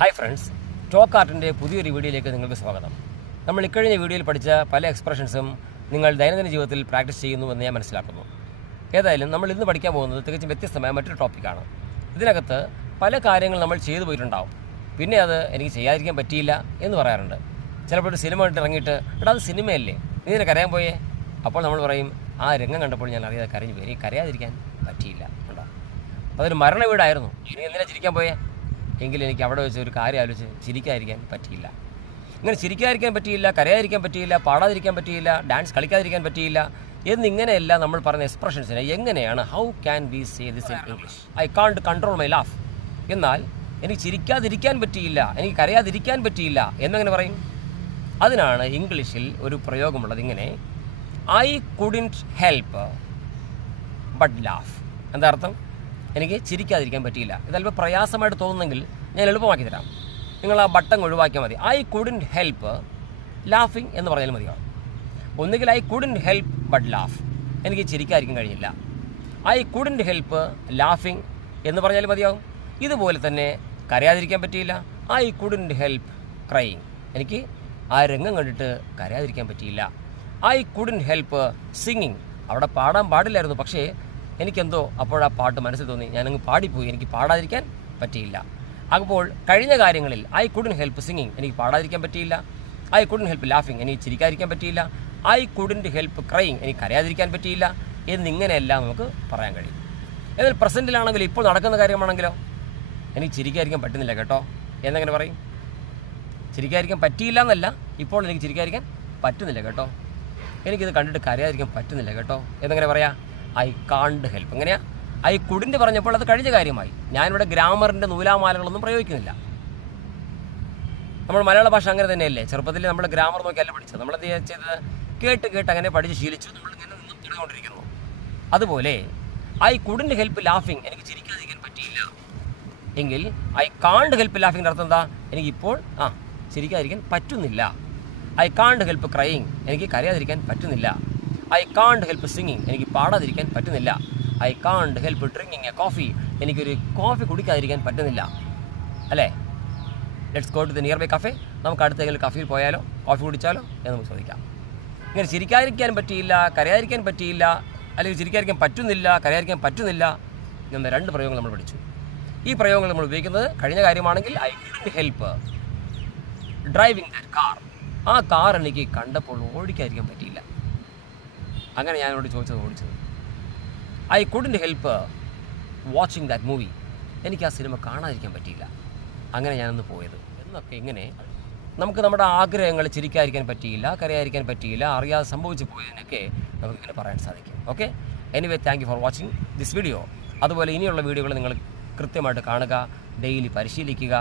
Hi friends, talk ആർട്ടിൻ്റെ പുതിയൊരു വീഡിയോയിലേക്ക് നിങ്ങൾക്ക് സ്വാഗതം. നമ്മൾ ഇക്കഴിഞ്ഞ വീഡിയോയിൽ പഠിച്ച പല എക്സ്പ്രഷൻസും നിങ്ങൾ ദൈനംദിന ജീവിതത്തിൽ പ്രാക്ടീസ് ചെയ്യുന്നുവെന്ന് ഞാൻ മനസ്സിലാക്കുന്നു. ഏതായാലും നമ്മൾ ഇന്ന് പഠിക്കാൻ പോകുന്നത് തികച്ചും വ്യത്യസ്തമായ മറ്റൊരു ടോപ്പിക്കാണ്. ഇതിനകത്ത് പല കാര്യങ്ങൾ നമ്മൾ ചെയ്തു പോയിട്ടുണ്ടാവും, പിന്നെ അത് എനിക്ക് ചെയ്യാതിരിക്കാൻ പറ്റിയില്ല എന്ന് പറയാറുണ്ട്. ചിലപ്പോൾ ഒരു സിനിമ കണ്ടിട്ട് ഇറങ്ങിയിട്ട് എടാ അത് സിനിമയല്ലേ, നീ ഇതിനെ കരയാൻ പോയേ. അപ്പോൾ നമ്മൾ പറയും ആ രംഗം കണ്ടപ്പോൾ ഞാൻ അറിയാതെ കരഞ്ഞു പോയി, എനിക്ക് കരയാതിരിക്കാൻ പറ്റിയില്ല. ഉണ്ടോ? അതൊരു മരണ വീടായിരുന്നു, ഇനി എന്തിനാ ചിരിക്കാൻ പോയേ? എങ്കിൽ എനിക്ക് അവിടെ വെച്ച് ഒരു കാര്യം ആലോചിച്ച് ചിരിക്കാതിരിക്കാൻ പറ്റിയില്ല. ഇങ്ങനെ ചിരിക്കാതിരിക്കാൻ പറ്റിയില്ല, കരയാതിരിക്കാൻ പറ്റിയില്ല, പാടാതിരിക്കാൻ പറ്റിയില്ല, ഡാൻസ് കളിക്കാതിരിക്കാൻ പറ്റിയില്ല എന്നിങ്ങനെയല്ല നമ്മൾ പറയുന്ന എക്സ്പ്രഷൻസിനെ എങ്ങനെയാണ് how can we say this in English? I can't control my laugh. എന്നാൽ എനിക്ക് ചിരിക്കാതിരിക്കാൻ പറ്റിയില്ല, എനിക്ക് കരയാതിരിക്കാൻ പറ്റിയില്ല എന്നെങ്ങനെ പറയും? അതിനാണ് ഇംഗ്ലീഷിൽ ഒരു പ്രയോഗമുള്ളത്. ഇങ്ങനെ I couldn't help but laugh. എന്താ അർത്ഥം? എനിക്ക് ചിരിക്കാതിരിക്കാൻ പറ്റിയില്ല. ഇതല്പം പ്രയാസമായിട്ട് തോന്നുന്നെങ്കിൽ ഞാൻ എളുപ്പമാക്കി തരാം. നിങ്ങൾ ആ ബട്ടൺ ഒഴിവാക്കിയാൽ മതി. ഐ കുഡിൻറ്റ് ഹെൽപ്പ് ലാഫിങ് എന്ന് പറഞ്ഞാൽ മതിയാവും. ഒന്നുകിൽ I couldn't help but laugh, എനിക്ക് ചിരിക്കാതിരിക്കാൻ കഴിയില്ല. ഐ കുഡിൻറ്റ് ഹെൽപ്പ് ലാഫിങ് എന്ന് പറഞ്ഞാൽ മതിയാവും. ഇതുപോലെ തന്നെ കരയാതിരിക്കാൻ പറ്റിയില്ല. ഐ കുഡിൻറ്റ് ഹെൽപ്പ് ക്രൈയിങ്, എനിക്ക് ആ രംഗം കണ്ടിട്ട് കരയാതിരിക്കാൻ പറ്റിയില്ല. ഐ കുഡിൻറ്റ് ഹെൽപ്പ് സിംഗിങ്, അവിടെ പാടാൻ പാടില്ലായിരുന്നു, പക്ഷേ എനിക്കെന്തോ അപ്പോഴാ പാട്ട് മനസ്സിൽ തോന്നി, ഞാനങ്ങ് പാടിപ്പോയി, എനിക്ക് പാടാതിരിക്കാൻ പറ്റിയില്ല. അപ്പോൾ കഴിഞ്ഞ കാര്യങ്ങളിൽ ഐ കുഡിൻറ്റ് ഹെൽപ്പ് സിംഗിങ്, എനിക്ക് പാടാതിരിക്കാൻ പറ്റിയില്ല. ഐ കുഡിൻറ്റ് ഹെൽപ്പ് ലാഫിങ്, എനിക്ക് ചിരിക്കാതിരിക്കാൻ പറ്റിയില്ല. ഐ കുഡിൻറ്റ് ഹെൽപ്പ് ക്രൈയിങ്, എനിക്ക് കരയാതിരിക്കാൻ പറ്റിയില്ല എന്നിങ്ങനെയെല്ലാം നമുക്ക് പറയാൻ കഴിയും. എന്നാൽ പ്രസൻറ്റിലാണെങ്കിലും ഇപ്പോൾ നടക്കുന്ന കാര്യമാണെങ്കിലോ എനിക്ക് ചിരിക്കാതിരിക്കാൻ പറ്റുന്നില്ല കേട്ടോ എന്നെങ്ങനെ പറയും? ചിരിക്കാതിരിക്കാൻ പറ്റിയില്ല എന്നല്ല, ഇപ്പോൾ എനിക്ക് ചിരിക്കാതിരിക്കാൻ പറ്റുന്നില്ല കേട്ടോ, എനിക്കിത് കണ്ടിട്ട് കരയാതിരിക്കാൻ പറ്റുന്നില്ല കേട്ടോ എന്നെങ്ങനെ പറയാം? I can't help. എങ്ങനെയാ? ഐ കുഡിൻറ്റ് പറഞ്ഞപ്പോൾ അത് കഴിഞ്ഞ കാര്യമായി. ഞാനിവിടെ ഗ്രാമറിൻ്റെ നൂലാമാലകളൊന്നും പ്രയോഗിക്കുന്നില്ല. നമ്മൾ മലയാള ഭാഷ അങ്ങനെ തന്നെയല്ലേ, ചെറുപ്പത്തിൽ നമ്മൾ ഗ്രാമർ നോക്കിയല്ല പഠിച്ചത്. നമ്മളെന്ത് ചെയ്തത്? കേട്ട് അങ്ങനെ പഠിച്ച് ശീലിച്ചു, നമ്മളിങ്ങനെ നിന്ന് തുടങ്ങിക്കൊണ്ടിരിക്കുന്നു. അതുപോലെ ഐ കുഡിൻറ്റ് ഹെൽപ്പ് ലാഫിങ്, എനിക്ക് ചിരിക്കാതിരിക്കാൻ പറ്റിയില്ല എങ്കിൽ ഐ കാൺട്ട് ഹെൽപ്പ് ലാഫിങ്ങിൻ്റെ അർത്ഥം എന്താ? എനിക്കിപ്പോൾ ചിരിക്കാതിരിക്കാൻ പറ്റുന്നില്ല. ഐ കാൺട്ട് ഹെൽപ്പ് ക്രൈയിങ്, എനിക്ക് കരയാതിരിക്കാൻ പറ്റുന്നില്ല. ഐ കാൺട്ട് ഹെൽപ്പ് സിംഗിങ്, എനിക്ക് പാടാതിരിക്കാൻ പറ്റുന്നില്ല. I can't help drinking A coffee, എനിക്കൊരു കോഫി കുടിക്കാതിരിക്കാൻ പറ്റുന്നില്ല. അല്ലേ? Let's go to the near by cafe, നമുക്ക് അടുത്തെങ്കിലും കഫേയിൽ പോയാലോ കോഫി കുടിച്ചാലോ എന്ന് നമുക്ക് ചോദിക്കാം. ഇങ്ങനെ ചിരിക്കാതിരിക്കാൻ പറ്റിയില്ല, കരയാതിരിക്കാൻ പറ്റിയില്ല, അല്ലെങ്കിൽ ചിരിക്കാതിരിക്കാൻ പറ്റുന്നില്ല, കരയാതിരിക്കാൻ പറ്റുന്നില്ല എന്ന രണ്ട് പ്രയോഗങ്ങൾ നമ്മൾ പഠിച്ചു. ഈ പ്രയോഗങ്ങൾ നമ്മൾ ഉപയോഗിക്കുന്നത് കഴിഞ്ഞ കാര്യമാണെങ്കിൽ I couldn't help driving that car, ആ കാർ എനിക്ക് കണ്ടപ്പോൾ ഓടിക്കാതിരിക്കാൻ പറ്റിയില്ല, അങ്ങനെ ഞാനോട് ചോദിച്ചത് ഓടിച്ചത്. I couldn't help watching that movie, എനിക്ക് ആ സിനിമ കാണാതിരിക്കാൻ പറ്റിയില്ല, അങ്ങനെ ഞാനൊന്ന് പോയത് എന്നൊക്കെ. ഇങ്ങനെ നമുക്ക് നമ്മുടെ ആഗ്രഹങ്ങൾ ചിരിക്കാതിരിക്കാൻ പറ്റിയില്ല, കരയാതിരിക്കാൻ പറ്റിയില്ല, അറിയാതെ സംഭവിച്ചു പോയതിനൊക്കെ നമുക്കിങ്ങനെ പറയാൻ സാധിക്കും. Okay, anyway thank you for watching this video. അതുപോലെ ഇനിയുള്ള വീഡിയോകൾ നിങ്ങൾ കൃത്യമായിട്ട് കാണുക, ഡെയിലി പരിശീലിക്കുക.